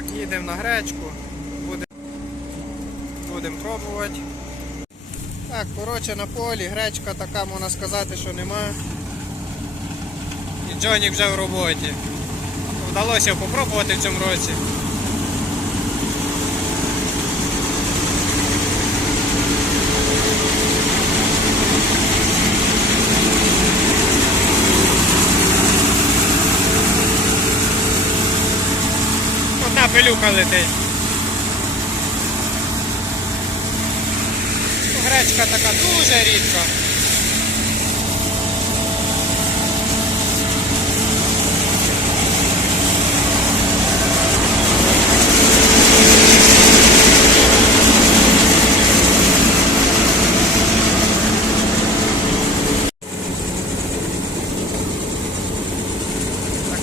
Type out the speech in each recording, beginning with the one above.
Так, їдемо на гречку. Будемо будем пробувати. Так, коротше на полі, гречка така, можна сказати, що нема. І Джонік вже в роботі. Вдалося попробувати в цьому році. Одна пилюка летить. Гречка така дуже рідка.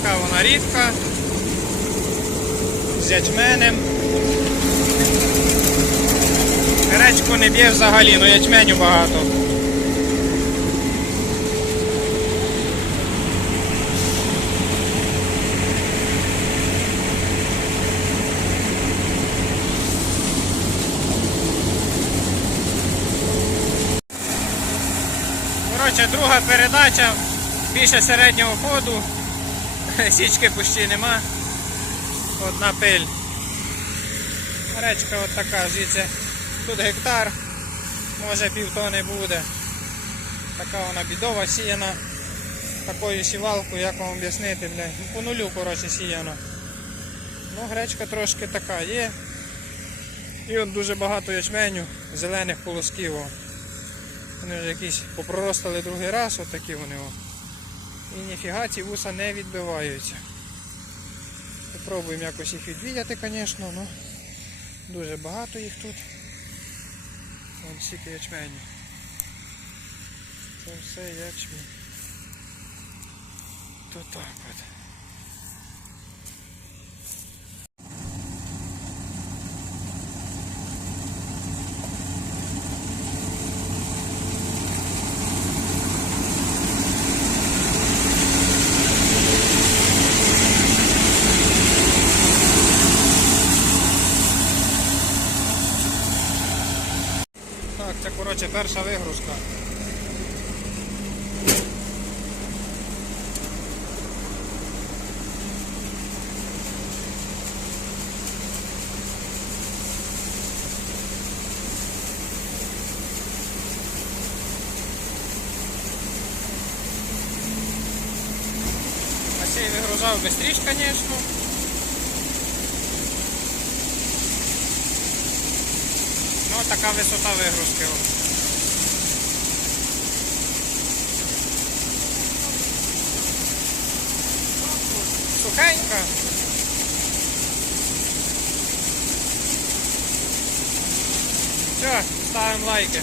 Така вона рідка. З ячменем. Гречку не б'є взагалі, ну ячменю багато. Коротше, друга передача, більше середнього ходу, січки почти нема, одна пиль. Речка от така, звідси тут гектар, може півтони буде. Така вона бідова сіяна. Такою сівалкою, як вам об'яснити, бля. Ну, по нулю, коротше, сіяна. Ну, гречка трошки така є. І от дуже багато ячменю, зелених колосків. о. Вони вже якісь попроростали другий раз, от вони. І ніфіга ці вуса не відбиваються. Попробуємо якось їх відвідати, звісно, але дуже багато їх тут. Вон стільки ячменю. Це все ячмінь. То так от. Це коротше перша вигрузка. Вигружав швидше, звісно. Ну, така висота вигрузки. Сухенько. Все, ставимо лайки.